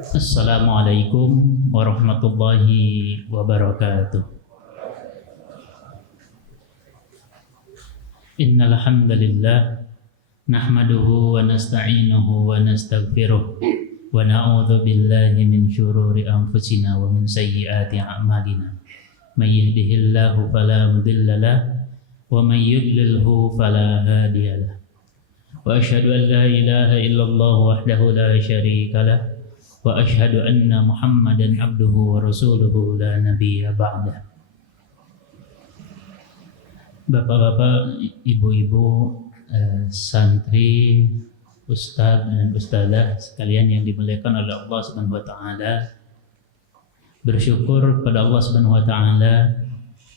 Assalamualaikum warahmatullahi wabarakatuh. Innal hamdalillah nahmaduhu wa nasta'inuhu wa nastaghfiruh wa na'udzu billahi min syururi anfusina wa min sayyiati a'malina. May yahdihillahu fala mudilla lahu wa may yudlilhu fala hadiya lahu. Wa asyhadu an la ilaha illallah wahdahu la syarika lahu wa asyhadu anna Muhammadan abduhu wa rasuluhu la nabiyya ba'dah. Bapak-bapak, ibu-ibu, santri, ustadz dan ustadzah sekalian yang dimuliakan oleh Allah Subhanahu wa taala. Bersyukur pada Allah Subhanahu wa taala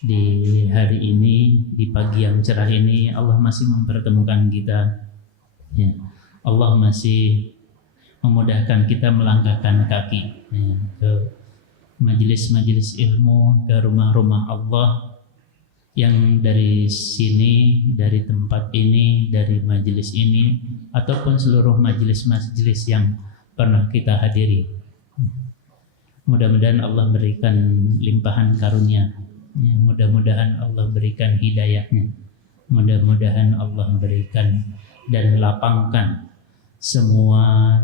di hari ini, di pagi yang cerah ini Allah masih mempertemukan kita. Ya. Allah masih memudahkan kita melangkahkan kaki ke majelis-majelis ilmu, ke rumah-rumah Allah yang dari sini, dari tempat ini, dari majelis ini, ataupun seluruh majelis-majelis yang pernah kita hadiri. Mudah-mudahan Allah berikan limpahan karunia, mudah-mudahan Allah berikan hidayahnya, mudah-mudahan Allah berikan dan lapangkan semua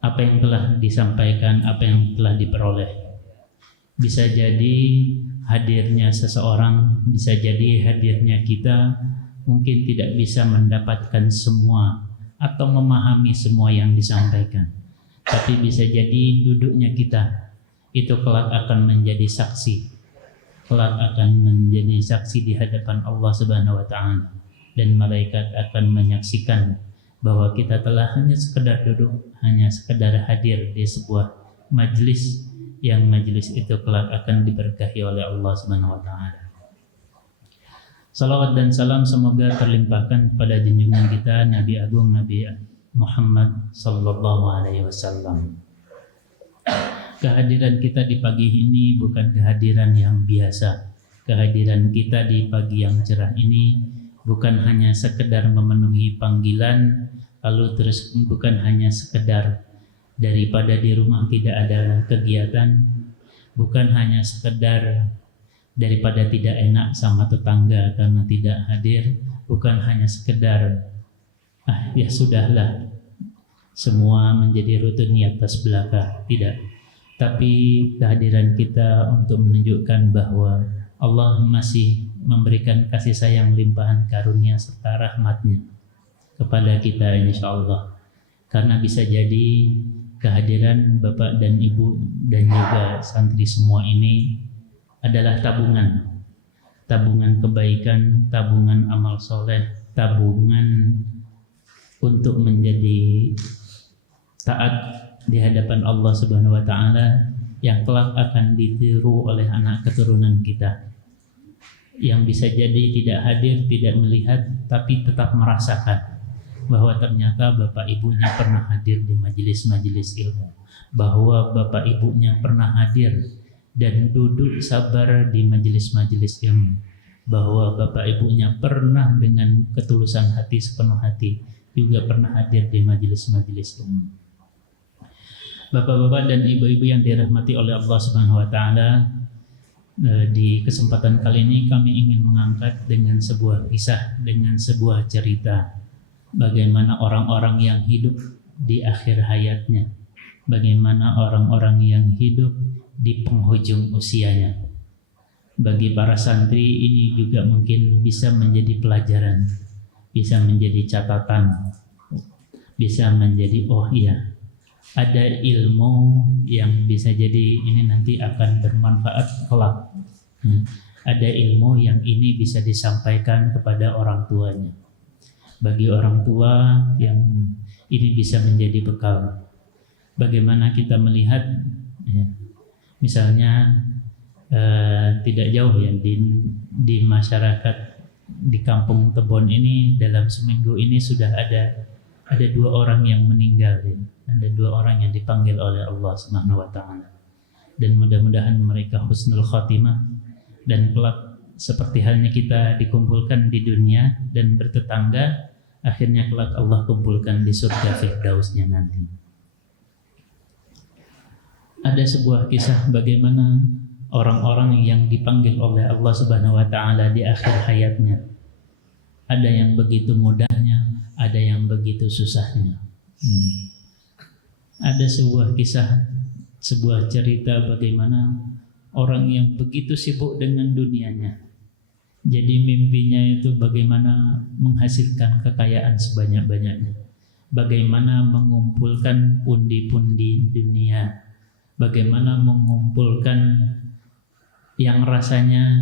apa yang telah disampaikan, apa yang telah diperoleh. Bisa jadi hadirnya seseorang, bisa jadi hadirnya kita mungkin tidak bisa mendapatkan semua atau memahami semua yang disampaikan, tapi bisa jadi duduknya kita itu kelak akan menjadi saksi, kelak akan menjadi saksi di hadapan Allah Subhanahu wa taala, dan malaikat akan menyaksikan bahwa kita telah hanya sekedar duduk, hanya sekedar hadir di sebuah majelis yang majelis itu kelak akan diberkahi oleh Allah Subhanahu wa taala. Salawat dan salam semoga terlimpahkan kepada junjungan kita Nabi Agung Nabi Muhammad sallallahu alaihi wasallam. Kehadiran kita di pagi ini bukan kehadiran yang biasa. Kehadiran kita di pagi yang cerah ini bukan hanya sekedar memenuhi panggilan, lalu terus bukan hanya sekedar daripada di rumah tidak ada kegiatan, bukan hanya sekedar daripada tidak enak sama tetangga karena tidak hadir, bukan hanya sekedar ya sudahlah semua menjadi rutinitas belaka, tidak. Tapi kehadiran kita untuk menunjukkan bahwa Allah masih memberikan kasih sayang limpahan karunia serta rahmatnya kepada kita insyaallah. Karena bisa jadi kehadiran Bapak dan Ibu dan juga santri semua ini adalah tabungan kebaikan, tabungan amal soleh, tabungan untuk menjadi taat di hadapan Allah Subhanahu wa taala yang kelak akan ditiru oleh anak keturunan kita, yang bisa jadi tidak hadir, tidak melihat, tapi tetap merasakan bahwa ternyata bapak ibunya pernah hadir di majelis-majelis ilmu, bahwa bapak ibunya pernah hadir dan duduk sabar di majelis-majelis ilmu, bahwa bapak ibunya pernah dengan ketulusan hati, sepenuh hati juga pernah hadir di majelis-majelis ilmu. Bapak-bapak dan ibu-ibu yang dirahmati oleh Allah Subhanahu wa taala, di kesempatan kali ini kami ingin mengangkat dengan sebuah kisah, dengan sebuah cerita bagaimana orang-orang yang hidup di akhir hayatnya, bagaimana orang-orang yang hidup di penghujung usianya. Bagi para santri ini juga mungkin bisa menjadi pelajaran, bisa menjadi catatan, bisa menjadi oh iya, ada ilmu yang bisa jadi ini nanti akan bermanfaat kelak. Ada ilmu yang ini bisa disampaikan kepada orang tuanya. Bagi orang tua yang ini bisa menjadi bekal. Bagaimana kita melihat ya, misalnya tidak jauh ya di masyarakat di kampung Tebon ini dalam seminggu ini sudah ada 2 orang yang meninggal ya. Ada 2 orang yang dipanggil oleh Allah Subhanahu wa taala. Dan mudah-mudahan mereka husnul khatimah dan kelak seperti halnya kita dikumpulkan di dunia dan bertetangga, akhirnya kelak Allah kumpulkan di surga Firdausnya nanti. Ada sebuah kisah bagaimana orang-orang yang dipanggil oleh Allah Subhanahu wa taala di akhir hayatnya. Ada yang begitu mudahnya, ada yang begitu susahnya. Ada sebuah kisah, sebuah cerita bagaimana orang yang begitu sibuk dengan dunianya. Jadi mimpinya itu bagaimana menghasilkan kekayaan sebanyak-banyaknya. Bagaimana mengumpulkan pundi-pundi dunia. Bagaimana mengumpulkan yang rasanya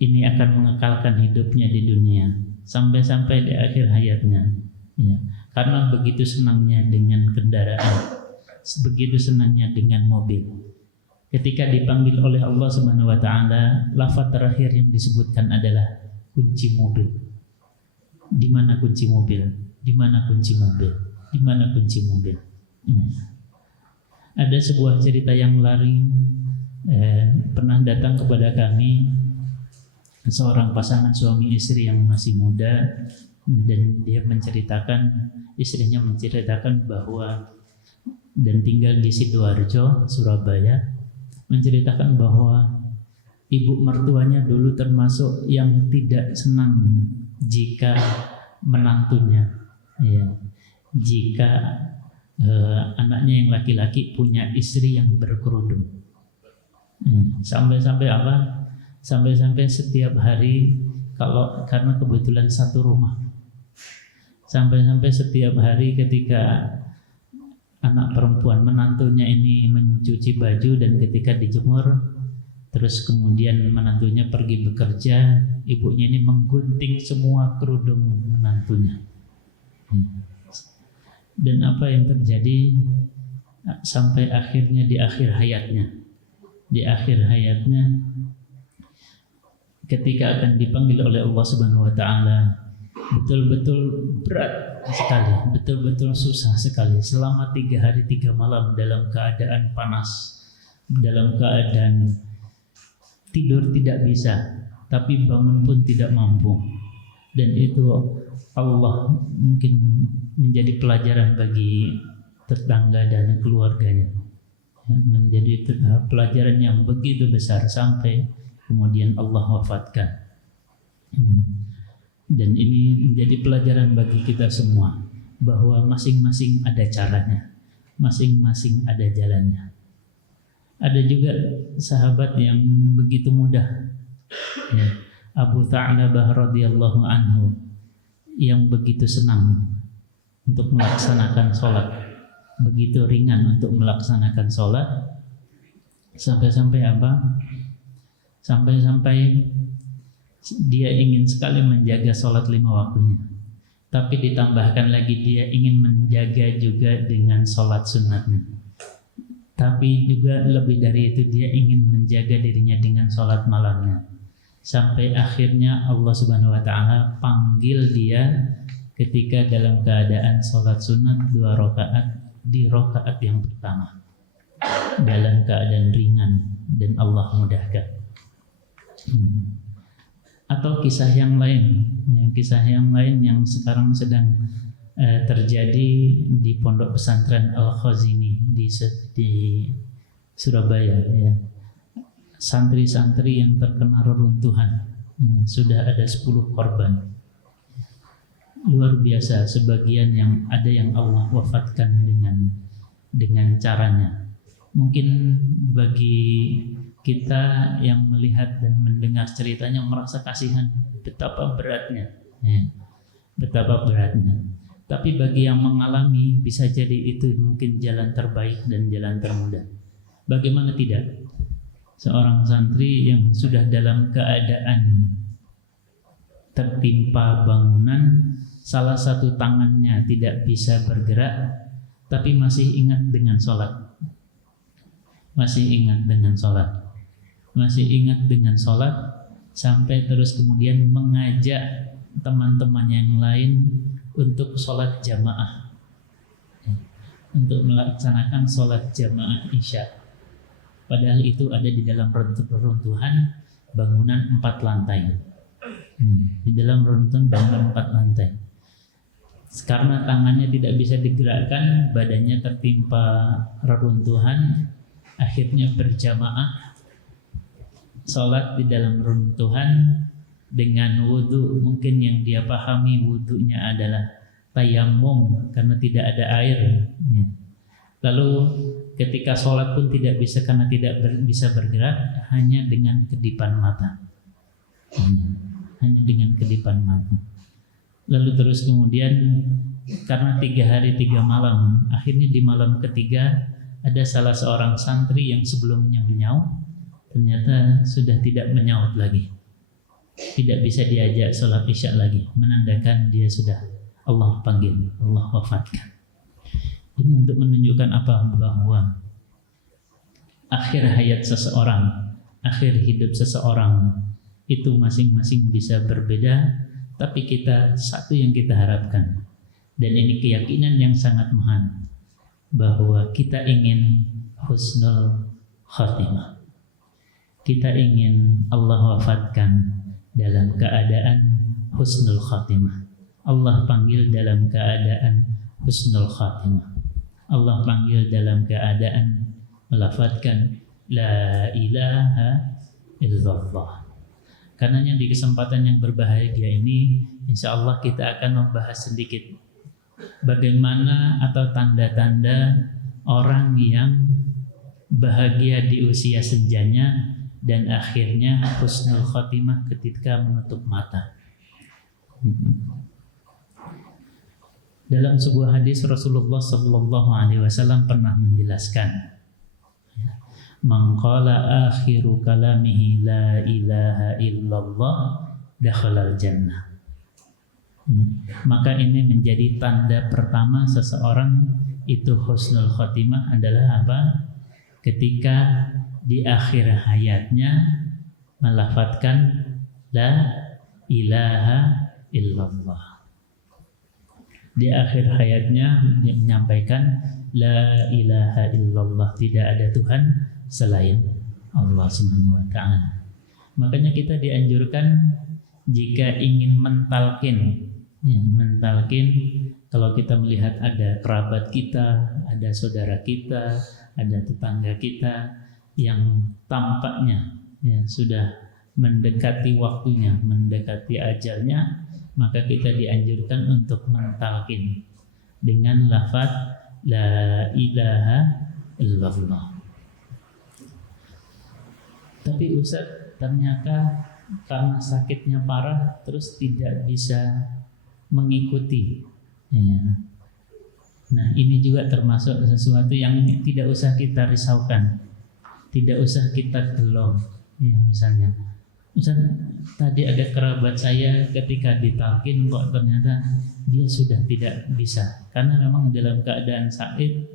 ini akan mengekalkan hidupnya di dunia sampai-sampai di akhir hayatnya. Ya, karena begitu senangnya dengan kendaraan, begitu senangnya dengan mobil. Ketika dipanggil oleh Allah Subhanahu wa taala, lafaz terakhir yang disebutkan adalah kunci mobil. Di mana kunci mobil? Di mana kunci mobil? Di mana kunci mobil? Ada sebuah cerita yang lari pernah datang kepada kami seorang pasangan suami istri yang masih muda, dan dia menceritakan, istrinya menceritakan bahwa dan tinggal di Sidoarjo, Surabaya, menceritakan bahwa ibu mertuanya dulu termasuk yang tidak senang jika menantunya, ya, jika anaknya yang laki-laki punya istri yang berkerudung. Sampai-sampai apa? Sampai-sampai setiap hari, karena kebetulan satu rumah, sampai-sampai setiap hari ketika anak perempuan menantunya ini mencuci baju dan ketika dijemur, terus kemudian menantunya pergi bekerja, ibunya ini menggunting semua kerudung menantunya. Dan apa yang terjadi sampai akhirnya di akhir hayatnya ketika akan dipanggil oleh Allah Subhanahu wa taala, betul-betul berat sekali, betul-betul susah sekali selama 3 hari 3 malam dalam keadaan panas, dalam keadaan tidur tidak bisa, tapi bangun pun tidak mampu. Dan itu Allah mungkin menjadi pelajaran bagi tetangga dan keluarganya, menjadi pelajaran yang begitu besar sampai kemudian Allah wafatkan. Dan ini menjadi pelajaran bagi kita semua bahwa masing-masing ada caranya, masing-masing ada jalannya. Ada juga sahabat yang begitu mudah, ya, Abu Tha'labah radhiyallahu anhu, yang begitu senang untuk melaksanakan sholat, begitu ringan untuk melaksanakan sholat, sampai-sampai apa? Sampai-sampai dia ingin sekali menjaga sholat 5 waktunya, tapi ditambahkan lagi dia ingin menjaga juga dengan sholat sunatnya, tapi juga lebih dari itu dia ingin menjaga dirinya dengan sholat malamnya. Sampai akhirnya Allah Subhanahu wa ta'ala panggil dia ketika dalam keadaan sholat sunat 2 rakaat di rakaat yang pertama, dalam keadaan ringan, dan Allah mudahkan. Atau kisah yang lain, kisah yang lain yang sekarang sedang terjadi di Pondok Pesantren Al-Khazini di Surabaya, ya. Santri-santri yang terkena reruntuhan, sudah ada 10 korban. Luar biasa, sebagian yang ada yang Allah wafatkan dengan caranya. Mungkin bagi kita yang melihat dan mendengar ceritanya merasa kasihan, betapa beratnya, ya, betapa beratnya. Tapi bagi yang mengalami, bisa jadi itu mungkin jalan terbaik dan jalan termudah. Bagaimana tidak? Seorang santri yang sudah dalam keadaan tertimpa bangunan, salah satu tangannya tidak bisa bergerak, tapi masih ingat dengan sholat, masih ingat dengan sholat, masih ingat dengan sholat, sampai terus kemudian mengajak teman-teman yang lain untuk sholat jamaah, untuk melaksanakan sholat jamaah isya. Padahal itu ada di dalam reruntuhan bangunan 4 lantai. Di dalam reruntuhan bangunan 4 lantai. Karena tangannya tidak bisa digerakkan, badannya tertimpa reruntuhan, akhirnya berjamaah sholat di dalam runtuhan dengan wudhu. Mungkin yang dia pahami wudhunya adalah tayamum karena tidak ada air. Lalu ketika sholat pun tidak bisa karena tidak bisa bergerak, hanya dengan kedipan mata. Hanya dengan kedipan mata. Lalu terus kemudian karena 3 hari 3 malam, akhirnya di malam ketiga ada salah seorang santri yang sebelumnya menyaut, ternyata sudah tidak menyaut lagi, tidak bisa diajak sholat isya lagi, menandakan dia sudah Allah panggil, Allah wafatkan. Ini untuk menunjukkan apa? Bahwa akhir hayat seseorang, akhir hidup seseorang itu masing-masing bisa berbeda, tapi kita satu yang kita harapkan, dan ini keyakinan yang sangat mahal, bahwa kita ingin husnul khatimah. Kita ingin Allah wafatkan dalam keadaan husnul khatimah. Allah panggil dalam keadaan husnul khatimah. Allah panggil dalam keadaan melafatkan la ilaha illallah. Karenanya di kesempatan yang berbahagia ini, insya Allah kita akan membahas sedikit bagaimana atau tanda-tanda orang yang bahagia di usia senjanya dan akhirnya husnul khatimah ketika menutup mata. Dalam sebuah hadis Rasulullah SAW pernah menjelaskan, man qala akhiru kalamihi la ilaha illallah dakhalal jannah. Maka ini menjadi tanda pertama seseorang itu husnul khatimah adalah apa? Ketika di akhir hayatnya melafadzkan la ilaha illallah. Di akhir hayatnya dia menyampaikan la ilaha illallah, tidak ada Tuhan selain Allah Subhanahu wa taala. Makanya kita dianjurkan jika ingin mentalkin, kalau kita melihat ada kerabat kita, ada saudara kita, ada tetangga kita yang tampaknya sudah mendekati waktunya, mendekati ajalnya, maka kita dianjurkan untuk mentalkin dengan lafaz la ilaha illallah. Tapi Ustaz, ternyata karena sakitnya parah terus tidak bisa mengikuti. Nah, ini juga termasuk sesuatu yang tidak usah kita risaukan, tidak usah kita gelo. Misalnya, Ustaz, tadi ada kerabat saya ketika ditalkin kok ternyata dia sudah tidak bisa, karena memang dalam keadaan sakit,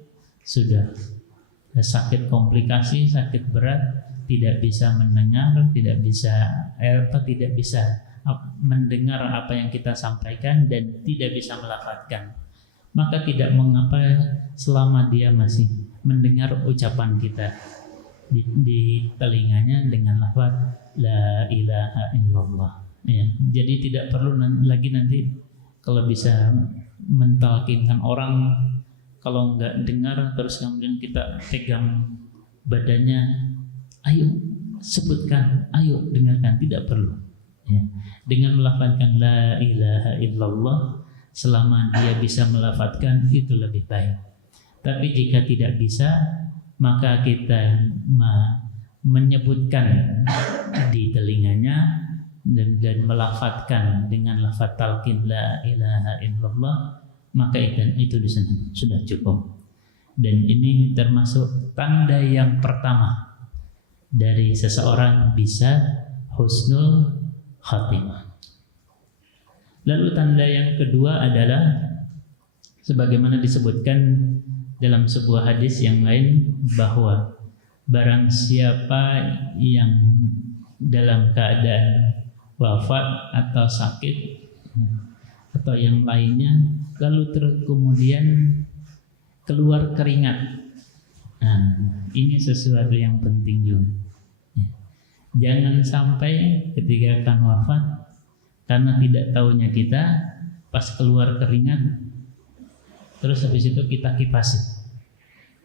sudah sakit komplikasi, sakit berat, tidak bisa mendengar, tidak bisa mendengar apa yang kita sampaikan dan tidak bisa melafadzkan. Maka tidak mengapa selama dia masih mendengar ucapan kita di telinganya dengan lafaz la ilaha illallah. Jadi tidak perlu lagi nanti kalau bisa mentalkinkan orang, kalau nggak dengar terus kemudian kita pegang badannya, ayo sebutkan, ayo dengarkan, tidak perlu. Dengan melafadzkan la ilaha illallah, selama dia bisa melafadzkan itu lebih baik. Tapi jika tidak bisa, maka kita menyebutkan di telinganya dan melafadzkan dengan lafaz talqin la ilaha illallah, maka itu sudah cukup. Dan ini termasuk tanda yang pertama dari seseorang bisa husnul khatimah. Lalu tanda yang kedua adalah sebagaimana disebutkan dalam sebuah hadis yang lain, bahwa barang siapa yang dalam keadaan wafat atau sakit atau yang lainnya lalu kemudian keluar keringat, nah, ini sesuatu yang penting juga. Jangan sampai ketika akan wafat, karena tidak tahunya kita, pas keluar keringat terus habis itu kita kipasi.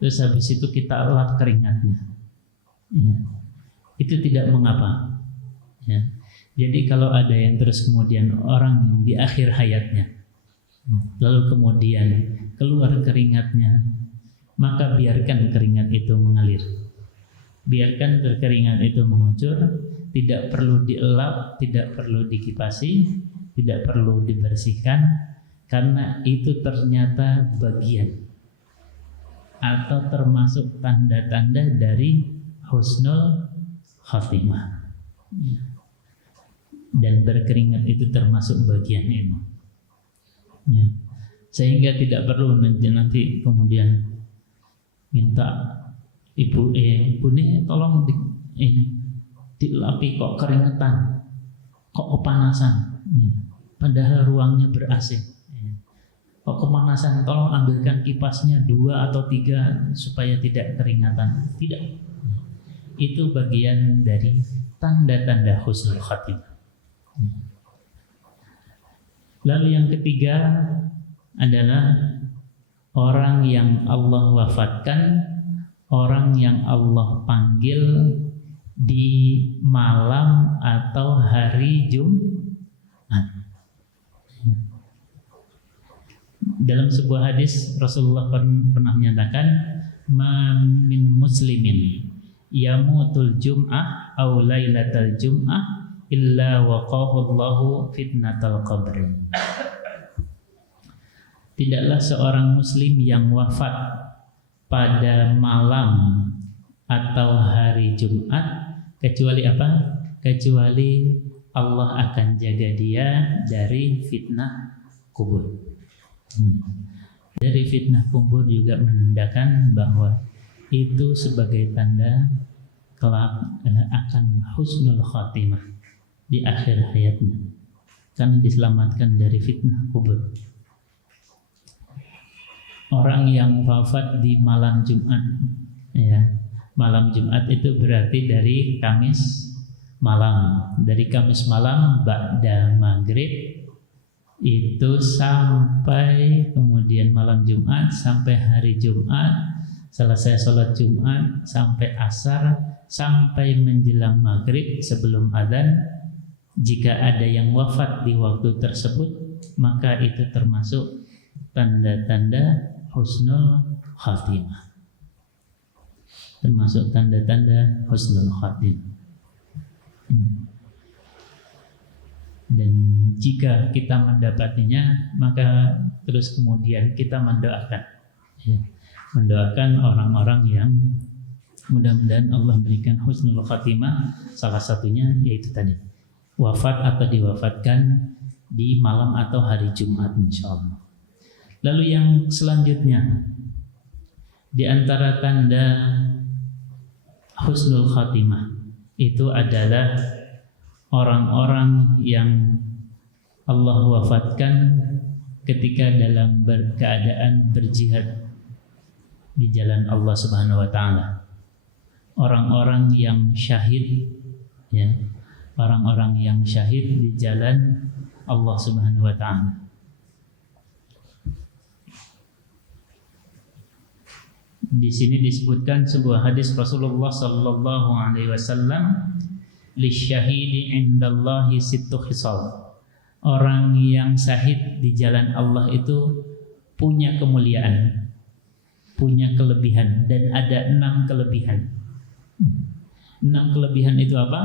terus habis itu kita lap keringatnya, ya, itu tidak mengapa, ya. Jadi kalau ada yang terus kemudian orang yang di akhir hayatnya lalu kemudian keluar keringatnya, maka biarkan keringat itu mengalir, biarkan keringat itu mengucur, tidak perlu dielap, tidak perlu dikipasi, tidak perlu dibersihkan, karena itu ternyata bagian atau termasuk tanda-tanda dari husnul khatimah. Dan berkeringat itu termasuk bagian ilmu, ya. Sehingga tidak perlu nanti kemudian minta ibu nih tolong dilapi kok keringetan, kok kepanasan, padahal ruangnya ber-AC. Kok kepanasan, tolong ambilkan kipasnya 2 atau 3 supaya tidak keringatan. Tidak, itu bagian dari tanda-tanda husnul khatimah. Lalu yang ketiga adalah orang yang Allah wafatkan, orang yang Allah panggil di malam atau hari Jumat. Dalam sebuah hadis Rasulullah pernah menyatakan, "Ma min muslimin yamutul jum'ah aw lailatal jum'ah illa waqahu Allahu fitnatal qabr." Tidaklah seorang muslim yang wafat pada malam atau hari Jumat kecuali apa? Kecuali Allah akan jaga dia dari fitnah kubur. Dari fitnah kubur juga menandakan bahwa itu sebagai tanda kelak akan husnul khatimah di akhir hayatnya, karena diselamatkan dari fitnah kubur. Orang yang wafat di malam Jumat, ya, malam Jumat itu berarti dari Kamis malam, dari Kamis malam ba'da maghrib itu sampai kemudian malam Jumat, sampai hari Jumat, selesai sholat Jumat sampai asar, sampai menjelang maghrib sebelum adzan. Jika ada yang wafat di waktu tersebut, maka itu termasuk tanda-tanda husnul khatimah, termasuk tanda-tanda husnul khatimah. Dan jika kita mendapatinya, maka terus kemudian kita mendoakan, ya, mendoakan orang-orang yang mudah-mudahan Allah berikan husnul khatimah. Salah satunya yaitu tadi wafat atau diwafatkan di malam atau hari Jumat, insyaallah. Lalu yang selanjutnya di antara tanda husnul khatimah itu adalah orang-orang yang Allah wafatkan ketika dalam keadaan berjihad di jalan Allah Subhanahu wa taala. Orang-orang yang syahid, ya, orang-orang yang syahid di jalan Allah Subhanahu wa taala. Di sini disebutkan sebuah hadis Rasulullah sallallahu alaihi wasallam, lisyahidi indallahi sittu khisal. Orang yang syahid di jalan Allah itu punya kemuliaan, punya kelebihan, dan ada 6 kelebihan. 6 kelebihan itu apa?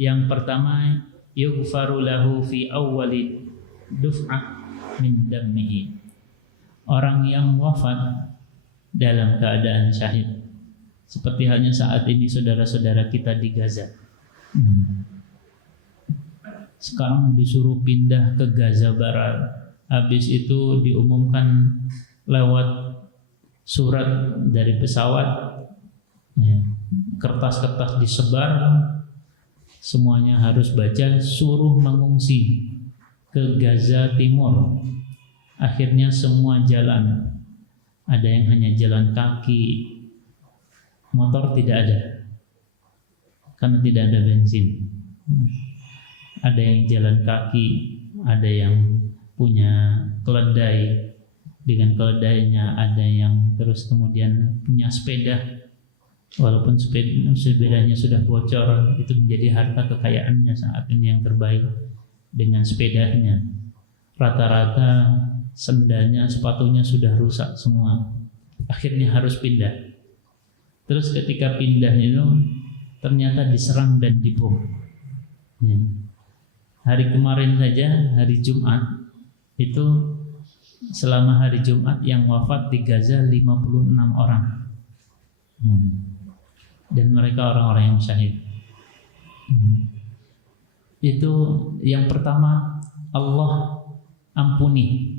Yang pertama, yughfaru lahu fi awwali duf'ah min dammihi. Orang yang wafat dalam keadaan syahid, seperti halnya saat ini saudara-saudara kita di Gaza. Sekarang disuruh pindah ke Gaza Barat, habis itu diumumkan lewat surat dari pesawat, ya, kertas-kertas disebar, semuanya harus baca, suruh mengungsi ke Gaza Timur. Akhirnya semua jalan, ada yang hanya jalan kaki, motor tidak ada karena tidak ada bensin. Ada yang jalan kaki, ada yang punya keledai, dengan keledainya ada yang terus kemudian punya sepeda, walaupun sepedanya sudah bocor, itu menjadi harta kekayaannya saat ini yang terbaik. Dengan sepedanya, rata-rata sendalnya, sepatunya sudah rusak semua, akhirnya harus pindah. Terus ketika pindah itu ternyata diserang dan dibom. Hari kemarin saja, hari Jumat, itu selama hari Jumat yang wafat di Gaza 56 orang. Dan mereka orang-orang yang syahid. Itu yang pertama, Allah ampuni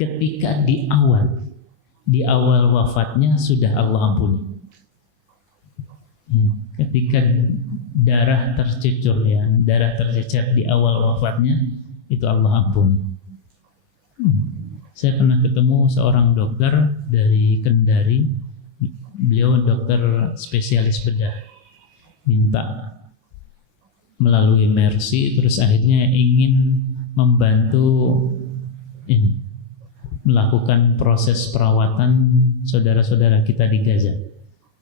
ketika di awal wafatnya sudah Allah ampuni. Ketika darah tercecer di awal wafatnya, itu Allah ampuni. Saya pernah ketemu seorang dokter dari Kendari, beliau dokter spesialis bedah, minta melalui Mercy, terus akhirnya ingin membantu ini, melakukan proses perawatan saudara-saudara kita di Gaza,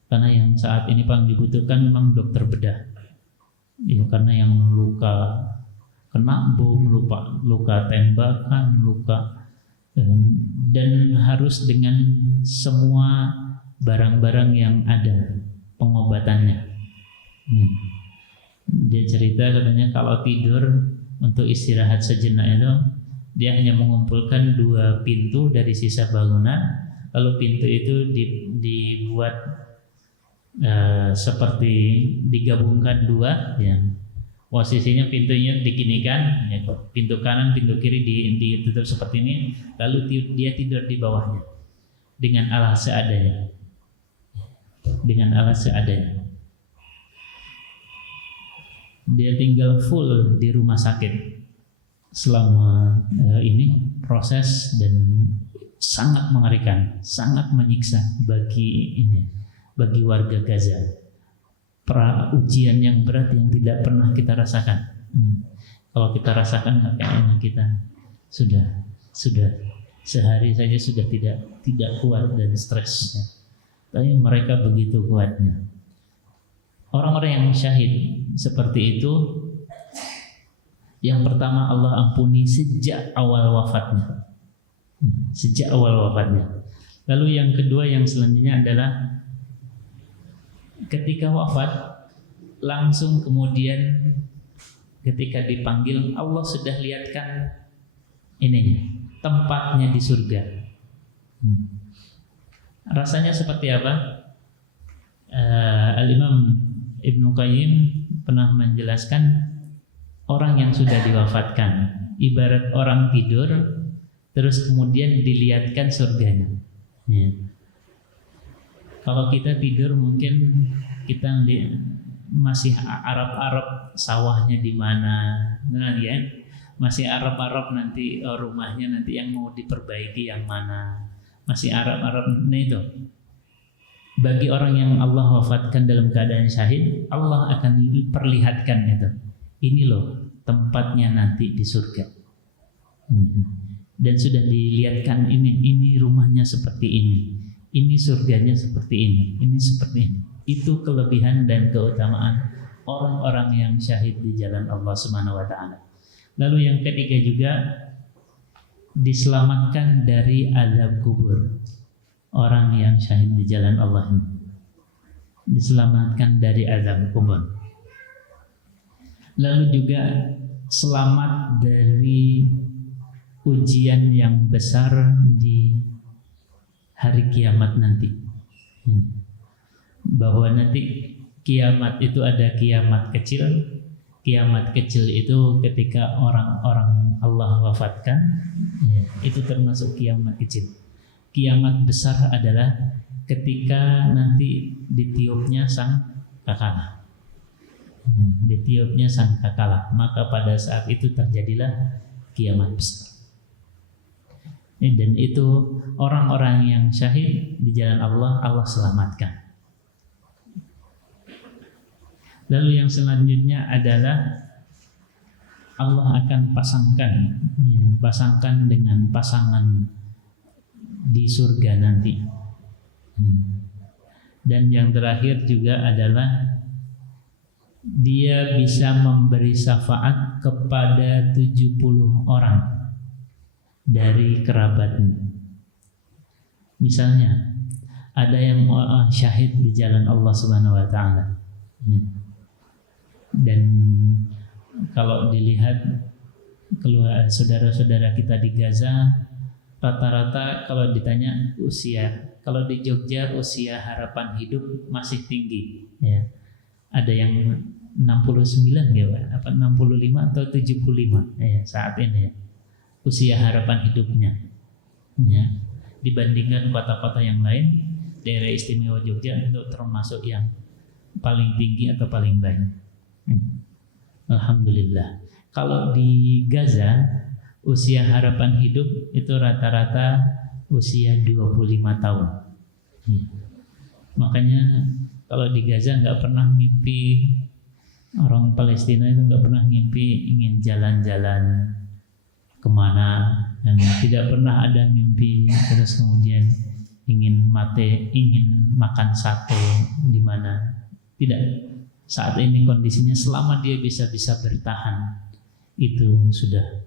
karena yang saat ini paling dibutuhkan memang dokter bedah. Ya, karena yang luka kena bom, luka tembakan, luka, dan harus dengan semua barang-barang yang ada pengobatannya. Dia cerita katanya kalau tidur untuk istirahat sejenak itu dia hanya mengumpulkan 2 pintu dari sisa bangunan, lalu pintu itu dibuat seperti digabungkan 2, ya. Posisinya pintunya diginikan, ya, pintu kanan, pintu kiri ditutup seperti ini, lalu dia tidur di bawahnya dengan alas seadanya. Dia tinggal full di rumah sakit selama ini proses, dan sangat mengerikan, sangat menyiksa bagi warga Gaza. Ujian yang berat yang tidak pernah kita rasakan. Kalau kita rasakan, kayaknya kita sudah sehari saja sudah tidak kuat dan stres. Tapi mereka begitu kuatnya. Orang-orang yang syahid seperti itu, yang pertama Allah ampuni sejak awal wafatnya. Lalu yang kedua, yang selanjutnya adalah ketika wafat, langsung kemudian ketika dipanggil, Allah sudah lihatkan tempatnya di surga. Rasanya seperti apa? Al-Imam Ibnu Qayyim pernah menjelaskan, orang yang sudah diwafatkan ibarat orang tidur, terus kemudian dilihatkan surganya. Ya. Kalau kita tidur mungkin kita masih Arab sawahnya di mana, ya, masih Arab nanti rumahnya nanti yang mau diperbaiki yang mana, masih Arab nah itu. Bagi orang yang Allah wafatkan dalam keadaan syahid, Allah akan perlihatkan itu. Ini loh tempatnya nanti di surga. Dan sudah dilihatkan ini rumahnya seperti ini surganya seperti ini seperti ini. Itu kelebihan dan keutamaan orang-orang yang syahid di jalan Allah Subhanahu wa taala. Lalu yang ketiga juga, diselamatkan dari azab kubur. Orang yang syahid di jalan Allah ini diselamatkan dari azab kubur. Lalu juga selamat dari ujian yang besar di hari kiamat nanti. Bahwa nanti kiamat itu ada kiamat kecil. Kiamat kecil itu ketika orang-orang Allah wafatkan, itu termasuk kiamat kecil. Kiamat besar adalah ketika nanti ditiupnya sang kakalah. Ditiupnya sang kakalah, maka pada saat itu terjadilah kiamat besar. Dan itu orang-orang yang syahid di jalan Allah, Allah selamatkan. Lalu yang selanjutnya adalah Allah akan pasangkan dengan pasangan di surga nanti. Dan yang terakhir juga adalah dia bisa memberi syafaat kepada 70 orang dari kerabatnya. Misalnya ada yang syahid di jalan Allah Subhanahu wa taala. Dan kalau dilihat keluar saudara-saudara kita di Gaza, rata-rata kalau ditanya usia, kalau di Jogja usia harapan hidup masih tinggi, ya. Ada yang 69 ya, apa 65 atau 75 ya saat ini ya. Usia harapan hidupnya. Ya. Dibandingkan kota-kota yang lain, daerah istimewa Jogja itu termasuk yang paling tinggi atau paling banyak. Alhamdulillah. Kalau di Gaza usia harapan hidup itu rata-rata usia 25 tahun. Makanya kalau di Gaza nggak pernah ngimpi, orang Palestina itu nggak pernah ngimpi ingin jalan-jalan kemana, dan tidak pernah ada mimpi terus kemudian ingin makan sate di mana. Tidak. Saat ini kondisinya selama dia bisa bertahan itu sudah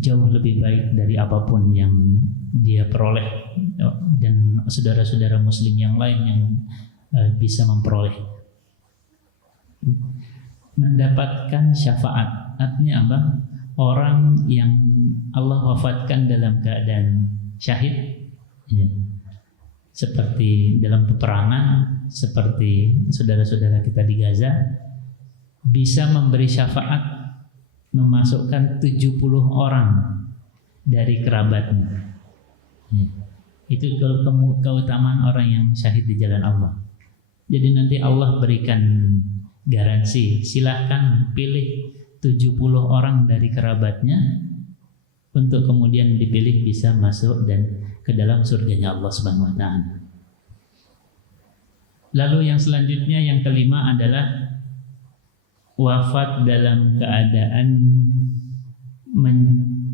jauh lebih baik dari apapun yang dia peroleh dan saudara-saudara muslim yang lain yang bisa memperoleh. Mendapatkan syafaat artinya apa? Orang yang Allah wafatkan dalam keadaan syahid, ya. Seperti dalam peperangan, seperti saudara-saudara kita di Gaza, bisa memberi syafaat memasukkan 70 orang dari kerabatnya. Itu keutamaan orang yang syahid di jalan Allah. Jadi nanti Allah berikan garansi, silahkan pilih 70 orang dari kerabatnya untuk kemudian dipilih bisa masuk dan ke dalam surganya Allah Subhanahu wa taala. Lalu yang selanjutnya yang kelima adalah wafat dalam keadaan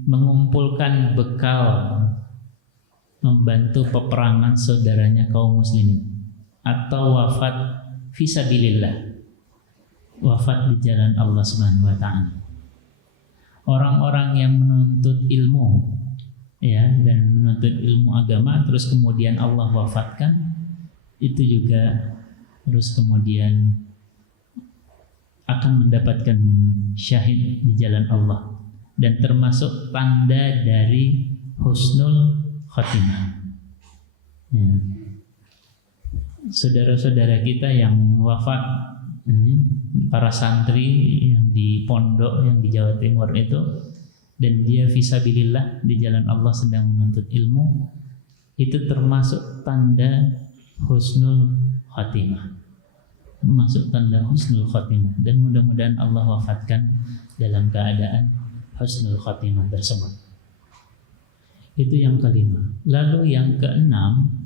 mengumpulkan bekal membantu peperangan saudaranya kaum muslimin, atau wafat fisabilillah, wafat di jalan Allah Subhanahu wa taala. Orang-orang yang menuntut ilmu, ya, dan menuntut ilmu agama terus kemudian Allah wafatkan, itu juga terus kemudian akan mendapatkan syahid di jalan Allah, dan termasuk tanda dari husnul khatimah. Ya. Saudara-saudara kita yang wafat, para santri yang di pondok yang di Jawa Timur itu, dan dia fisabilillah di jalan Allah sedang menuntut ilmu, itu termasuk tanda husnul khatimah. Masuk tanda husnul khatimah, dan mudah-mudahan Allah wafatkan dalam keadaan husnul khatimah tersebut. Itu yang kelima. Lalu yang keenam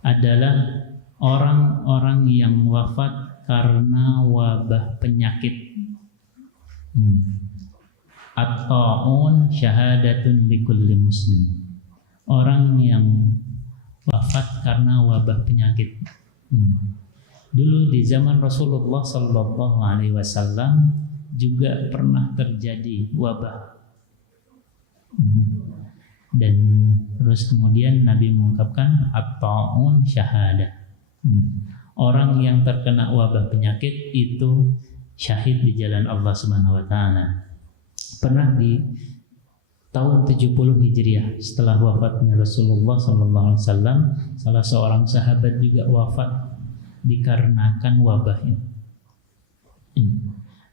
adalah orang-orang yang wafat karena wabah penyakit. At-ta'un syahadatun likulli muslim. Orang yang wafat karena wabah penyakit. Dulu di zaman Rasulullah Sallallahu Alaihi Wasallam juga pernah terjadi wabah, dan terus kemudian Nabi mengungkapkan at-ta'un syahadah. Orang yang terkena wabah penyakit itu syahid di jalan Allah Subhanahu Wa Taala. Pernah di tahun 70 Hijriah setelah wafatnya Rasulullah Sallallahu Alaihi Wasallam, salah seorang sahabat juga wafat dikarenakan wabah ini,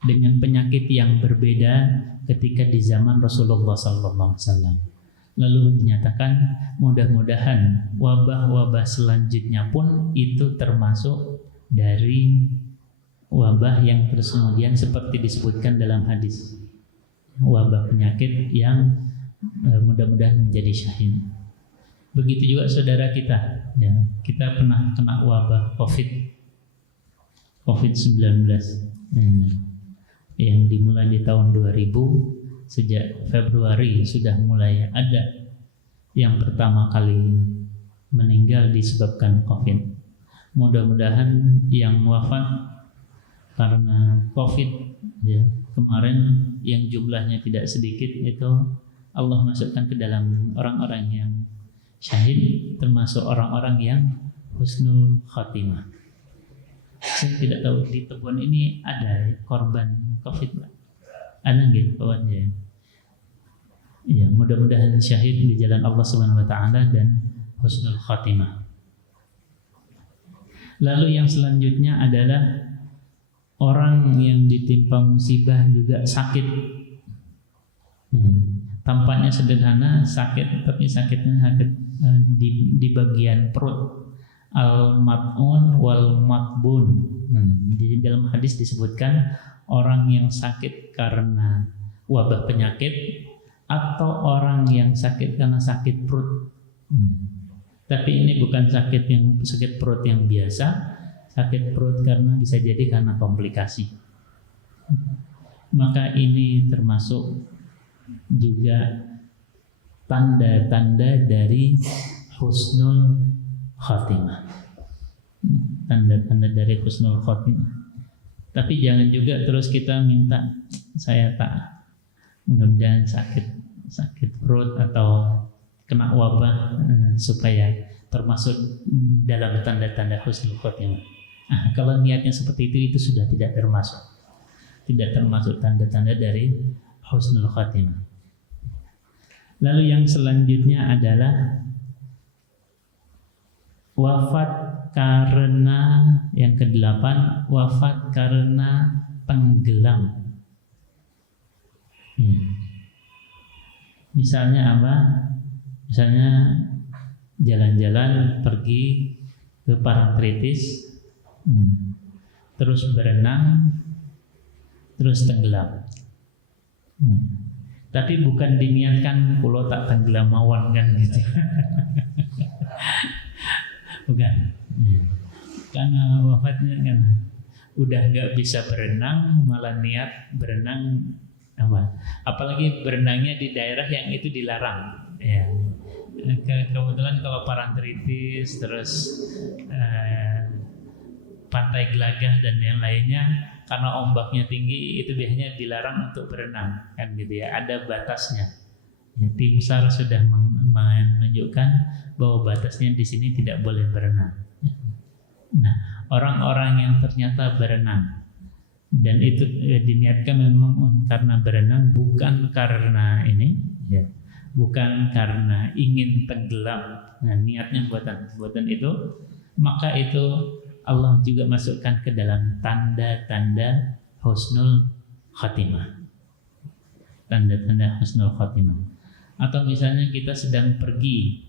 dengan penyakit yang berbeda ketika di zaman Rasulullah SAW. Lalu dinyatakan mudah-mudahan wabah-wabah selanjutnya pun itu termasuk dari wabah yang terus kemudian seperti disebutkan dalam hadis, wabah penyakit yang mudah-mudahan menjadi syahid. Begitu juga saudara kita, ya, kita pernah kena wabah COVID-19 yang dimulai di tahun 2000. Sejak Februari sudah mulai ada yang pertama kali meninggal disebabkan COVID. Mudah-mudahan yang wafat karena COVID ya kemarin yang jumlahnya tidak sedikit itu Allah masukkan ke dalam orang-orang yang syahid, termasuk orang-orang yang husnul khatimah. Saya tidak tahu di Tebon ini ada korban COVID, Pak. Ada nggih kawannya? Ya, mudah-mudahan syahid di jalan Allah Subhanahu wa taala dan husnul khatimah. Lalu yang selanjutnya adalah orang yang ditimpa musibah juga sakit. Tampaknya sederhana, sakit, tapi sakitnya sakit di bagian perut. Al-mat'un wal matbun. Di dalam hadis disebutkan orang yang sakit karena wabah penyakit atau orang yang sakit karena sakit perut. Tapi ini bukan sakit perut yang biasa, sakit perut karena bisa jadi karena komplikasi. Maka ini termasuk juga tanda-tanda dari husnul khatimah. Tanda-tanda dari husnul khatimah. Tapi jangan juga terus kita minta, saya tak mudah-mudahan sakit perut atau kena wabah supaya termasuk dalam tanda-tanda husnul khatimah. Kalau niatnya seperti itu sudah tidak termasuk tanda-tanda dari husnul khatimah. Lalu yang selanjutnya adalah wafat karena yang ke-8, wafat karena tenggelam. Misalnya apa? Misalnya jalan-jalan pergi ke Parangtritis, terus berenang, terus tenggelam. Tapi bukan diniatkan pulau tak tenggelam mawon kan gitu. Bukan. Karena wafatnya kan udah nggak bisa berenang, malah niat berenang apa? Apalagi berenangnya di daerah yang itu dilarang. Ya. Kebetulan kalau Parangtritis terus Pantai Gelagah dan yang lainnya, karena ombaknya tinggi itu biasanya dilarang untuk berenang kan gitu ya, ada batasnya. Ya, tim SAR sudah menunjukkan bahwa batasnya di sini tidak boleh berenang. Nah, orang-orang yang ternyata berenang dan itu diniatkan memang karena berenang, bukan karena ini, ya, bukan karena ingin tenggelam. Nah, niatnya buatan itu, maka itu Allah juga masukkan ke dalam tanda-tanda husnul khatimah. Tanda-tanda husnul khatimah. Atau misalnya kita sedang pergi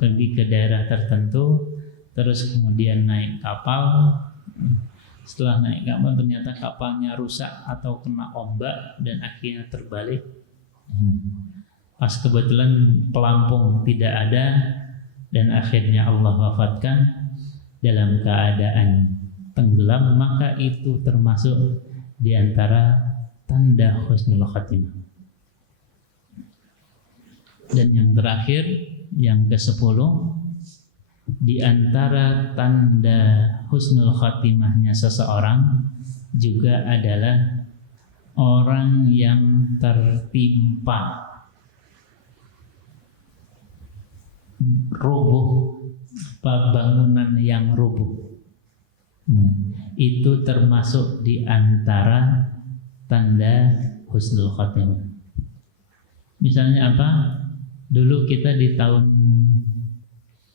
ke daerah tertentu, terus kemudian naik kapal. Setelah naik kapal ternyata kapalnya rusak atau kena ombak dan akhirnya terbalik. Pas kebetulan pelampung tidak ada dan akhirnya Allah wafatkan dalam keadaan tenggelam, maka itu termasuk di antara tanda husnul khatimah. Dan yang terakhir, yang ke-10, di antara tanda husnul khatimahnya seseorang juga adalah orang yang tertimpa rubuh, bangunan yang rubuh. Itu termasuk di antara tanda husnul khatimah. Misalnya apa? Dulu kita di tahun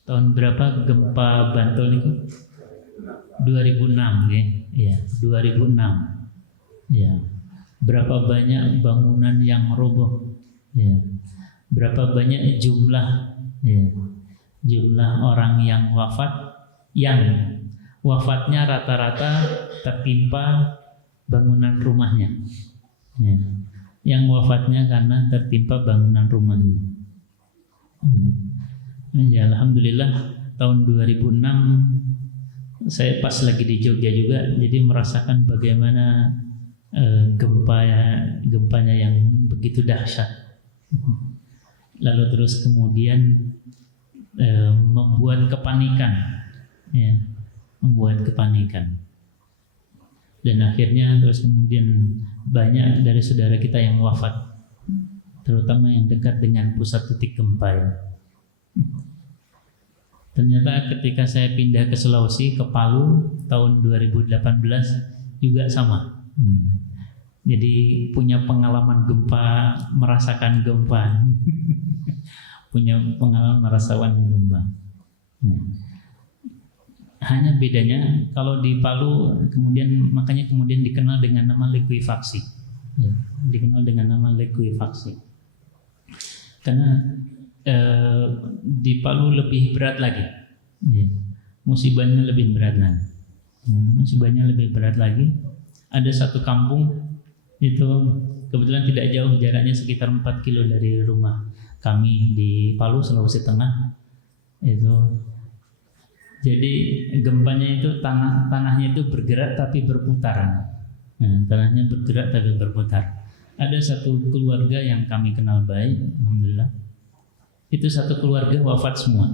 berapa gempa Bantul itu? 2006 ya. 2006. Ya. Berapa banyak bangunan yang rubuh? Ya. Berapa banyak jumlah orang yang wafat, yang wafatnya rata-rata tertimpa bangunan rumahnya, ya. Yang wafatnya karena tertimpa bangunan rumahnya. Ya, alhamdulillah tahun 2006 saya pas lagi di Jogja juga, jadi merasakan bagaimana gempanya yang begitu dahsyat. Lalu terus kemudian membuat kepanikan, ya, membuat kepanikan. Dan akhirnya terus kemudian banyak dari saudara kita yang wafat, terutama yang dekat dengan pusat titik gempa ya. Ternyata ketika saya pindah ke Sulawesi, ke Palu tahun 2018 juga sama. Jadi punya pengalaman gempa, merasakan gempa. Punya pengalaman merasakan gempa. Hanya bedanya kalau di Palu makanya kemudian dikenal dengan nama likuifaksi. Ya, dikenal dengan nama likuifaksi. Karena di Palu lebih berat lagi, ya. Musibahnya lebih berat lagi. Musibahnya lebih berat lagi. Ada satu kampung itu kebetulan tidak jauh, jaraknya sekitar 4 kilo dari rumah kami di Palu, Sulawesi Tengah. Itu jadi gempanya itu tanahnya itu bergerak tapi berputaran. Tanahnya bergerak tapi berputar. Ada satu keluarga yang kami kenal baik, alhamdulillah. Itu satu keluarga wafat semua.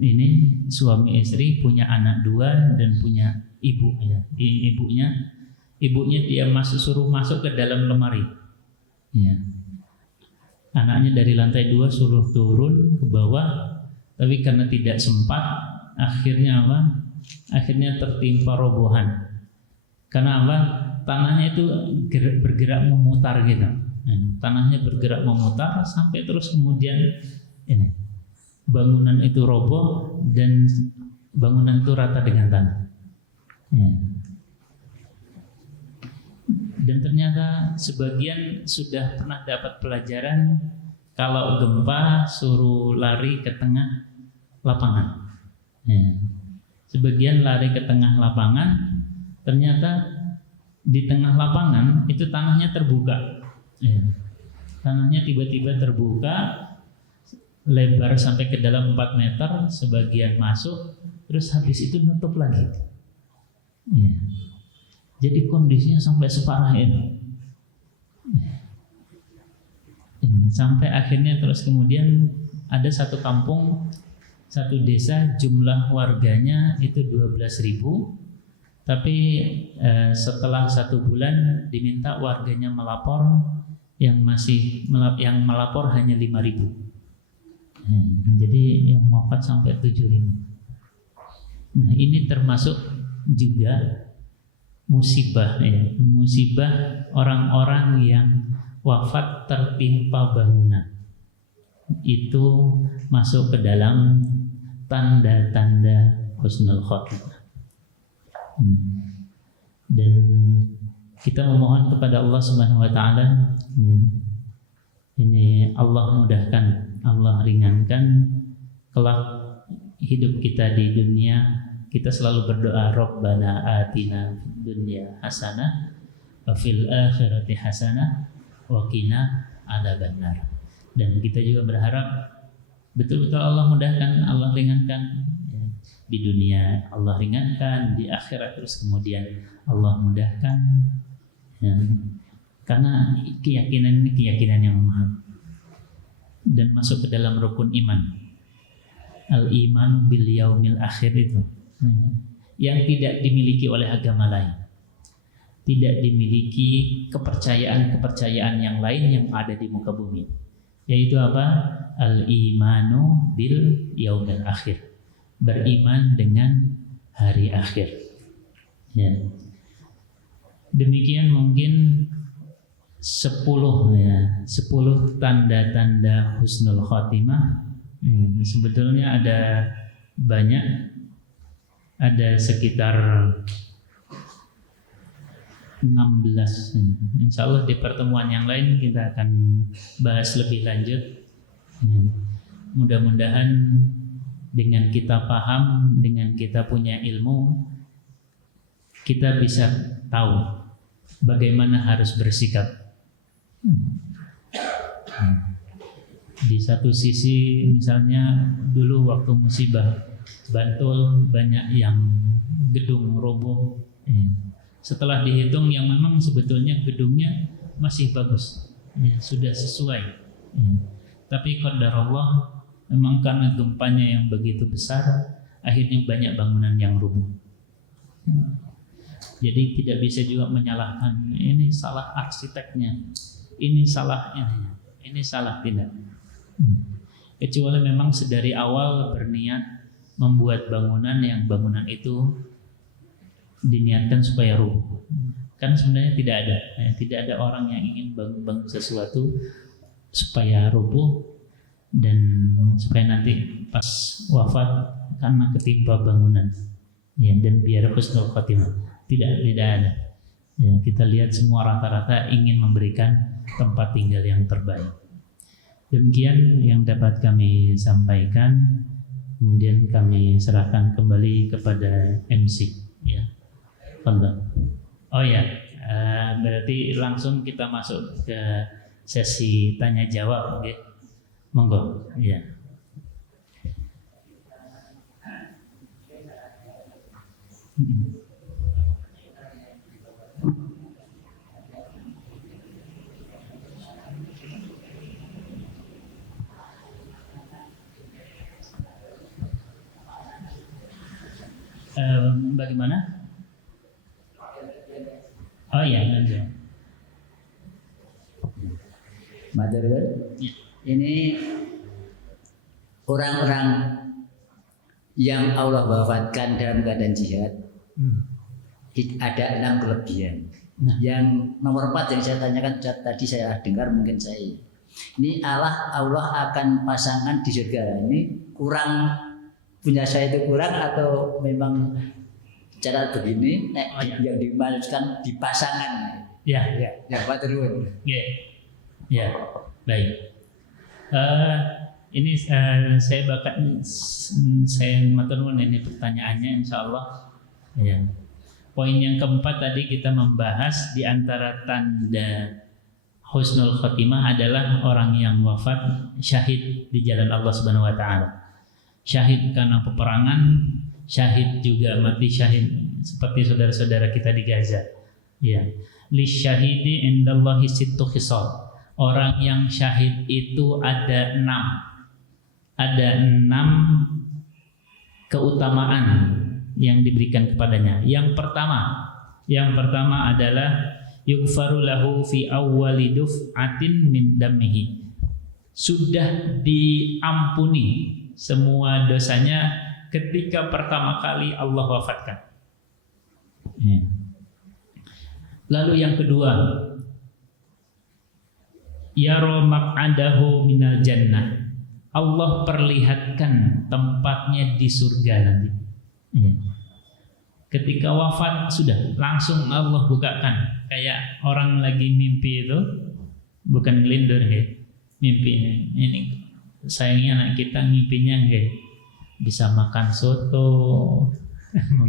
Ini suami istri, punya anak 2 dan punya ibu ya. Ibunya dia suruh masuk ke dalam lemari. Ya. Anaknya dari lantai 2 suruh turun ke bawah, tapi karena tidak sempat, akhirnya apa? Akhirnya tertimpa robohan. Karena apa? Tanahnya itu bergerak memutar gitu. Tanahnya bergerak memutar sampai terus kemudian ini bangunan itu roboh dan bangunan itu rata dengan tanah. Dan ternyata sebagian sudah pernah dapat pelajaran kalau gempa suruh lari ke tengah lapangan. Sebagian lari ke tengah lapangan, ternyata di tengah lapangan itu tanahnya terbuka. Tanahnya tiba-tiba terbuka, lebar sampai ke dalam 4 meter, sebagian masuk, terus habis itu nutup lagi. Jadi kondisinya sampai separah ini. Sampai akhirnya terus kemudian ada satu kampung, satu desa, jumlah warganya itu 12.000. Tapi setelah 1 bulan diminta warganya melapor, yang melapor hanya 5.000. Jadi yang wafat sampai 7.000. Nah, ini termasuk juga musibah ya. Musibah orang-orang yang wafat tertimpa bangunan. Itu masuk ke dalam tanda-tanda husnul khotimah. Dan kita memohon kepada Allah Subhanahu wa taala, ini Allah mudahkan, Allah ringankan kelak hidup kita di dunia. Kita selalu berdoa, Rabbana atina dunya hasanah wa fil akhirati hasanah wa qina adzabannar. Dan kita juga berharap betul-betul Allah mudahkan, Allah ringankan ya. Di dunia Allah ringankan, di akhirat terus kemudian Allah mudahkan ya. Karena keyakinan ini keyakinan yang mahal dan masuk ke dalam rukun iman. Al-imanu bil yaumil akhir itu yang tidak dimiliki oleh agama lain. Tidak dimiliki kepercayaan-kepercayaan yang lain yang ada di muka bumi. Yaitu apa? Al-imanu bil yaumil akhir. Beriman dengan hari akhir. Ya. Demikian mungkin 10 tanda-tanda husnul khotimah. Sebetulnya ada banyak, ada sekitar 16. Insya Allah di pertemuan yang lain kita akan bahas lebih lanjut. Mudah-mudahan dengan kita paham, dengan kita punya ilmu, kita bisa tahu bagaimana harus bersikap. Di satu sisi misalnya dulu waktu musibah Bantul banyak yang gedung roboh. Setelah dihitung yang memang sebetulnya gedungnya masih bagus, sudah sesuai Ya. Tapi qadarullah, memang karena gempanya yang begitu besar, akhirnya banyak bangunan yang rubuh. Jadi tidak bisa juga menyalahkan ini salah arsiteknya, ini salah ini salah, tidak. Kecuali memang sedari awal berniat membuat bangunan yang bangunan itu diniatkan supaya rubuh. Kan sebenarnya tidak ada orang yang ingin bangun sesuatu supaya rubuh dan supaya nanti pas wafat karena ketimpa bangunan, ya, dan biar husnul khotimah. Tidak ada. Ya, kita lihat semua rata-rata ingin memberikan tempat tinggal yang terbaik. Demikian yang dapat kami sampaikan. Kemudian kami serahkan kembali kepada MC. Ya, oh ya, berarti langsung kita masuk ke sesi tanya jawab, okay? Monggo, ya. Bagaimana? Oh ya, lanjut. Maturun. Ya. Ini orang-orang yang Allah wafatkan dalam keadaan jihad, ada 6 kelebihan. Nah. Yang nomor 4 yang saya tanyakan tadi saya dengar, mungkin saya ini Allah akan pasangan di surga. Ini kurang, punya saya itu kurang atau memang cara begini yang dimaksudkan di pasangan? Ya, maturun. Ya, baik. Ini saya maturun ini pertanyaannya, insya Allah. Ya. Poin yang keempat tadi kita membahas di antara tanda husnul khotimah adalah orang yang wafat syahid di jalan Allah Subhanahu wa taala. Syahid karena peperangan, syahid juga mati syahid seperti saudara-saudara kita di Gaza. Ya. Lisyahidi indallahi sittu khisal. Orang yang syahid itu ada 6 keutamaan yang diberikan kepadanya. Yang pertama adalah yughfaru lahu fi awwali duf'atin min dammihi. Sudah diampuni semua dosanya ketika pertama kali Allah wafatkan. Lalu yang kedua, yara maq'adahu minal jannah. Allah perlihatkan tempatnya di surga nanti. Ketika wafat sudah langsung Allah bukakan, kayak orang lagi mimpi itu, bukan ngelindur ya, mimpinya. Ini sayangnya anak kita mimpinya enggak bisa makan soto,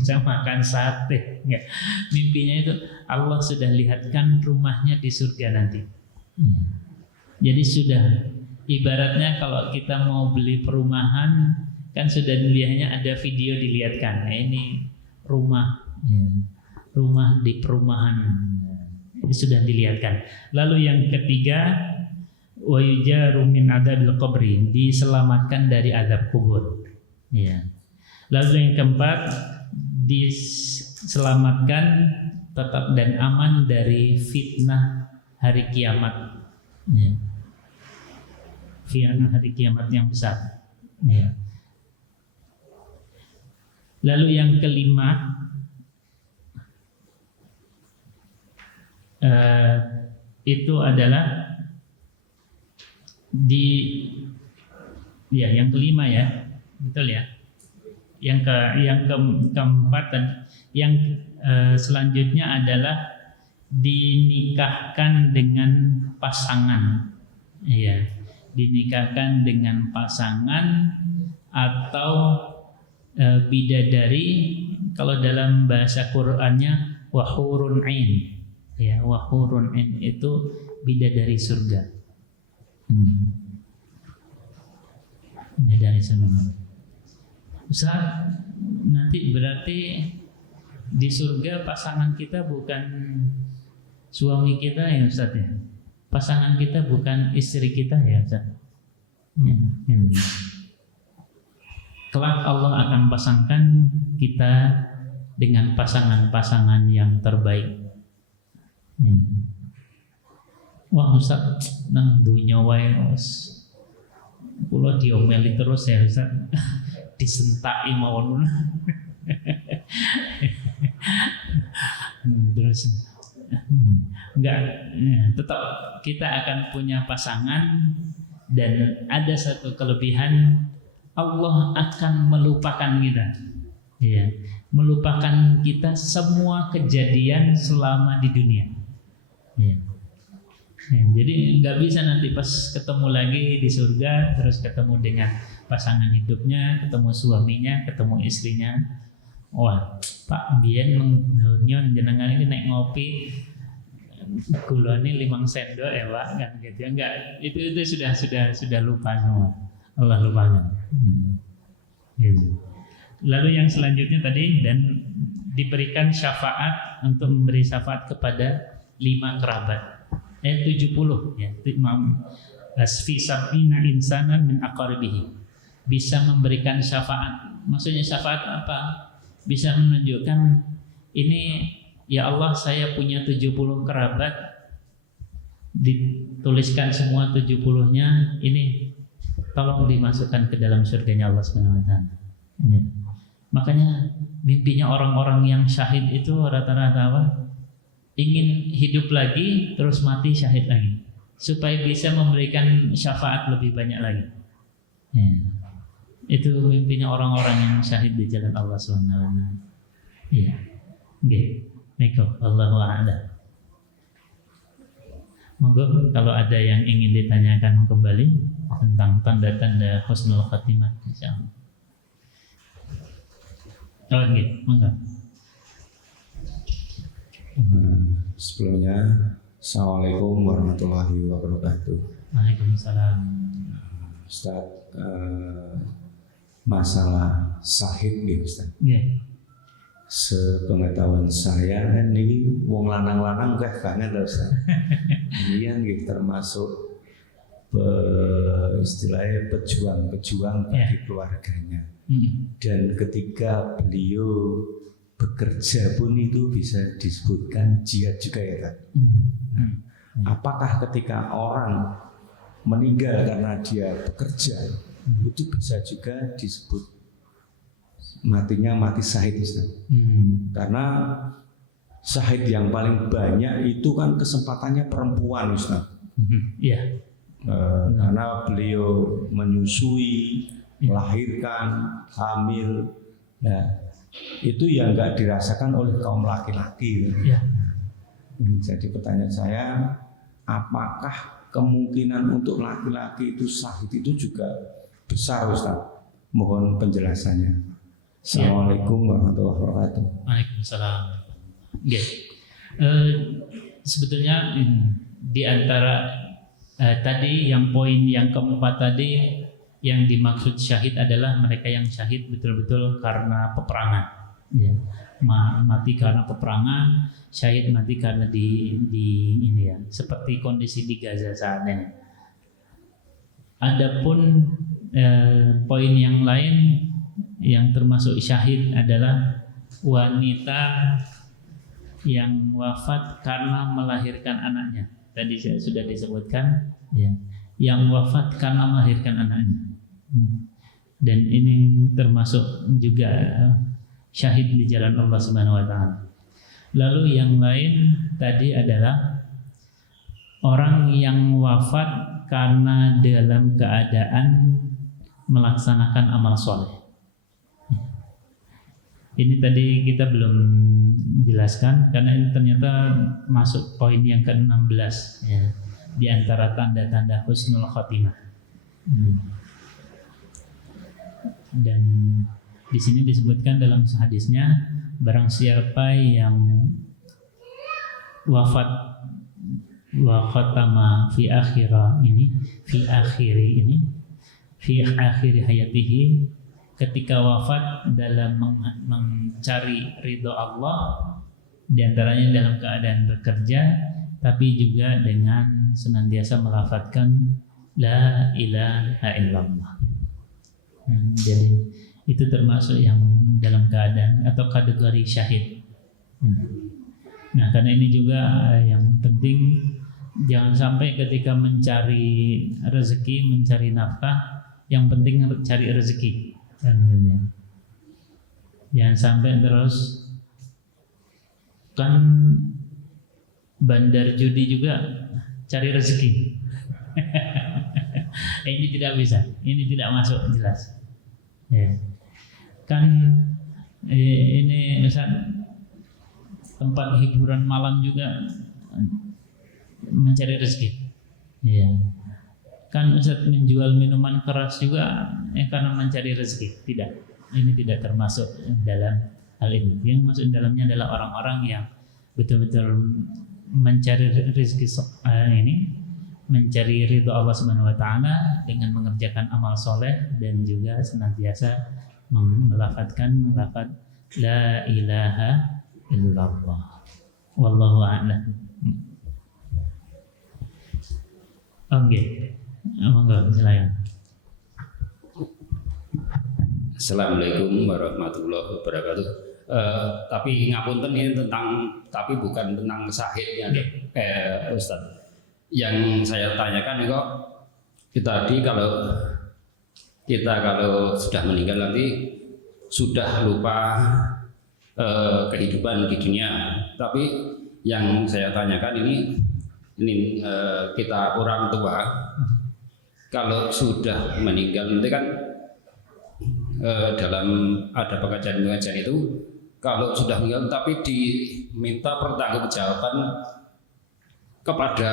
bisa makan sate, enggak. Mimpinya itu Allah sudah lihatkan rumahnya di surga nanti. Jadi sudah ibaratnya kalau kita mau beli perumahan kan sudah dilihatnya ada video dilihatkan. Nah, ini rumah di perumahan ini sudah dilihatkan. Lalu yang ketiga, wa yujaru min adzabil qabri, diselamatkan dari azab kubur. Ya. Lalu yang keempat, diselamatkan tetap dan aman dari fitnah hari kiamat. Ya. Fitnah hari kiamat yang besar. Ya. Lalu yang kelima, itu adalah yang kelima ya, betul ya. Yang keempat dan yang selanjutnya adalah dinikahkan dengan pasangan, ya, dinikahkan dengan pasangan atau bidadari. Kalau dalam bahasa Qur'annya wahurun ain, ya, wahurun ain itu bidadari surga. Bidadari surga. Ustaz, nanti berarti di surga pasangan kita bukan suami kita ya Ustaz ya? pasangan kita bukan istri kita ya Ustaz. Ya, ini. Kelak Allah akan pasangkan kita dengan pasangan-pasangan yang terbaik. Wah Ustaz, nang dunya wae kula diomeli terus ya Ustaz. Disentaki mawon. Terus enggak, tetap kita akan punya pasangan, dan ada satu kelebihan, Allah akan melupakan kita. Ya, melupakan kita semua kejadian selama di dunia. Ya. Jadi nggak bisa nanti pas ketemu lagi di surga terus ketemu dengan pasangan hidupnya, ketemu suaminya, ketemu istrinya. Wah, Pak biyen mendunya jenengan ini naik ngopi gulane 5 sendok ya Pak, kan gitu. Enggak, itu sudah lupa semua. Allah lupakan. Gitu. Lalu yang selanjutnya tadi, dan diberikan syafaat untuk memberi syafaat kepada 5 kerabat. 70 ya. Fi sab'ina insanan min aqrabihi. Bisa memberikan syafaat. Maksudnya syafaat apa? Bisa menunjukkan ini ya Allah, saya punya 70 kerabat, dituliskan semua 70-nya, ini tolong dimasukkan ke dalam surganya Allah Subhanahu wa taala. Ya. Makanya mimpinya orang-orang yang syahid itu rata-rata apa? Ingin hidup lagi terus mati syahid lagi, supaya bisa memberikan syafaat lebih banyak lagi. Ya. Itu mimpinya orang-orang yang syahid di jalan Allah Subhanahu wa taala. Iya. Nggih. Niko, Allahu a'lam. Monggo kalau ada yang ingin ditanyakan kembali tentang tanda-tanda husnul khatimah, insyaallah. Oh, nggih, monggo. Sebelumnya, Assalamualaikum warahmatullahi wabarakatuh. Waalaikumsalam. Ustaz, masalah sahid nih Ustaz. Nggih. Sepengetahuan saya ini wong lanang-lanang kayak banget Ustaz. Ini yang termasuk istilahnya pejuang-pejuang bagi keluarganya. Dan ketika beliau bekerja pun itu bisa disebutkan jihad juga ya Kak. Apakah ketika orang meninggal karena dia bekerja itu bisa juga disebut matinya mati syahid Ustaz? Karena syahid yang paling banyak itu kan kesempatannya perempuan Ustaz. Iya. Karena beliau menyusui, melahirkan, hamil, nah itu yang nggak dirasakan oleh kaum laki-laki. Ya. Jadi pertanyaan saya, apakah kemungkinan untuk laki-laki itu syahid itu juga besar Ustaz? Mohon penjelasannya. Assalamualaikum warahmatullahi wabarakatuh. Waalaikumsalam. Oke. Sebetulnya di antara tadi yang poin yang keempat tadi, yang dimaksud syahid adalah mereka yang syahid betul-betul karena peperangan. Ya. Mati karena peperangan, syahid mati karena di ini ya, seperti kondisi di Gaza saat ini. Adapun poin yang lain yang termasuk syahid adalah wanita yang wafat karena melahirkan anaknya. Tadi sudah disebutkan ya, yang wafat karena melahirkan anaknya. Dan ini termasuk juga syahid di jalan Allah Subhanahu wa taala. Lalu yang lain tadi adalah orang yang wafat karena dalam keadaan melaksanakan amal soleh. Ini tadi kita belum jelaskan karena ini ternyata masuk poin yang ke-16 ya, di antara tanda-tanda husnul khotimah. Dan di sini disebutkan dalam hadisnya, barang siapa yang wafat wa khatama fi akhiri hayatihi, ketika wafat dalam mencari ridho Allah, diantaranya dalam keadaan bekerja, tapi juga dengan dengan senantiasa melafadzkan la ilaha illallah. Jadi itu termasuk yang dalam keadaan atau kategori syahid. Nah, karena ini juga yang penting, jangan sampai ketika mencari rezeki, mencari nafkah, yang penting cari rezeki. Jangan sampai terus, kan bandar judi juga cari rezeki. Ini tidak bisa, ini tidak masuk jelas. Ya. Kan ini misal tempat hiburan malam juga mencari rezeki. Ya. Kan Ustaz menjual minuman keras juga karena mencari rezeki. Tidak, ini tidak termasuk dalam hal ini. Yang masuk dalamnya adalah orang-orang yang betul-betul mencari rezeki ini, mencari ridho Allah Subhanahu wa taala dengan mengerjakan amal soleh dan juga senantiasa melafadzkan lafaz la ilaha illallah. Wallahu a'lam. Oke. Monggo silakan. Assalamualaikum warahmatullahi wabarakatuh. Tapi ngapunten ini tapi bukan tentang syahidnya, Ustaz. Yang saya tanyakan kok tadi kalau sudah meninggal nanti sudah lupa kehidupan di dunia. Tapi yang saya tanyakan ini kita orang tua kalau sudah meninggal nanti kan dalam ada pengajian itu kalau sudah meninggal tapi diminta pertanggungjawaban kepada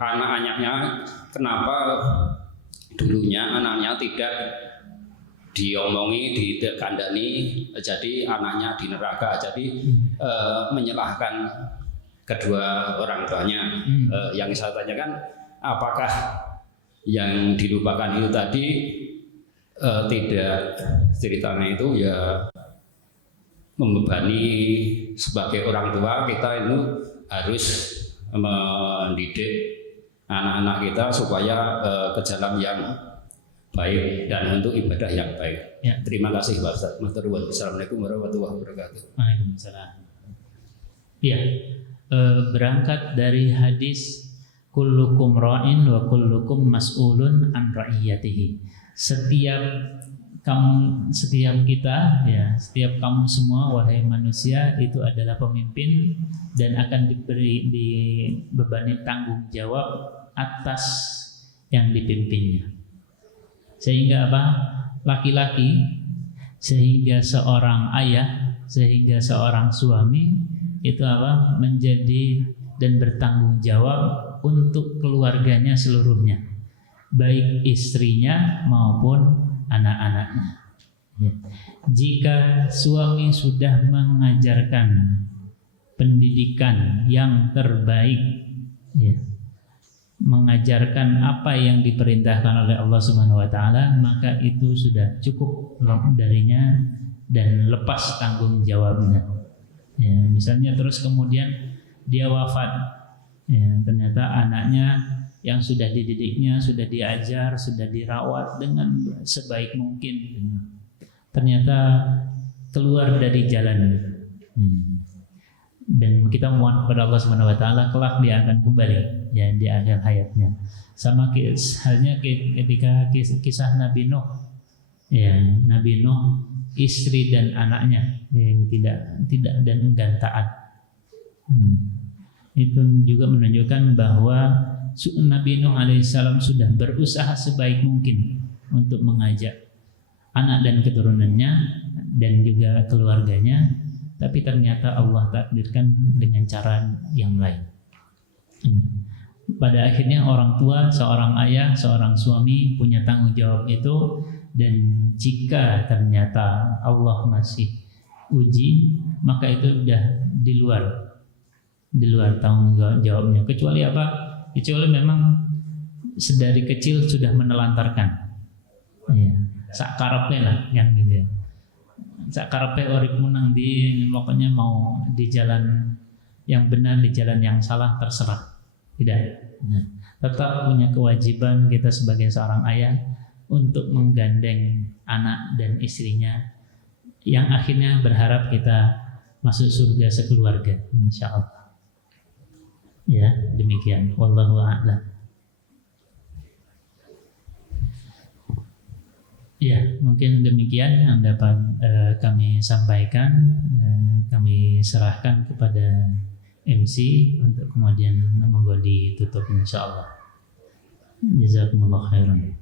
anak-anaknya, kenapa dulunya anaknya tidak diomongi, tidak kandani, jadi anaknya di neraka, jadi menyalahkan kedua orang tuanya. Yang saya tanyakan, apakah yang dilupakan itu tadi tidak ceritanya itu ya membebani sebagai orang tua kita itu harus mendidik anak-anak kita supaya ke jalan yang baik dan untuk ibadah yang baik. Ya. Terima kasih Pak Ustaz. Assalamualaikum warahmatullahi wabarakatuh. Waalaikumsalam. Ya, berangkat dari hadis kullukum ra'in wa kullukum mas'ulun an ra'iyatihi. Setiap kita, ya, setiap kamu semua wahai manusia itu adalah pemimpin dan akan dibebani tanggung jawab atas yang dipimpinnya. Sehingga apa? Laki-laki, sehingga seorang ayah, sehingga seorang suami itu apa? Menjadi dan bertanggung jawab untuk keluarganya seluruhnya, baik istrinya maupun anak-anaknya. Ya. Jika suami sudah mengajarkan pendidikan yang terbaik, ya, mengajarkan apa yang diperintahkan oleh Allah Subhanahu wa taala, maka itu sudah cukup darinya dan lepas tanggung jawabnya. Ya, misalnya terus kemudian dia wafat, ya, ternyata anaknya yang sudah dididiknya, sudah diajar, sudah dirawat dengan sebaik mungkin, ternyata keluar dari jalan. Dan kita mohon kepada Allah Subhanahu wa taala kelak dia akan kembali, ya, di akhir hayatnya. Sama halnya ketika kisah Nabi Nuh. Ya, Nabi Nuh, istri dan anaknya yang tidak dan enggan taat. Itu juga menunjukkan bahwa Nabi Nuh alaihissalam sudah berusaha sebaik mungkin untuk mengajak anak dan keturunannya dan juga keluarganya, tapi ternyata Allah takdirkan dengan cara yang lain. Pada akhirnya orang tua, seorang ayah, seorang suami punya tanggung jawab itu, dan jika ternyata Allah masih uji, maka itu sudah di luar tanggung jawabnya. Kecuali apa? Kecuali memang sedari kecil sudah menelantarkan, ya, sak karepe lah, yang gitu ya. Sak karepe urip munang di, pokoknya mau di jalan yang benar, di jalan yang salah terserah. Tidak. Nah, tetap punya kewajiban kita sebagai seorang ayah untuk menggandeng anak dan istrinya yang akhirnya berharap kita masuk surga sekeluarga, insyaallah. Ya, demikian. Wallahu a'lam. Ya, mungkin demikian yang dapat kami sampaikan. Kami serahkan kepada MC untuk kemudian monggo ditutup insyaallah. Jazakumullah khairan.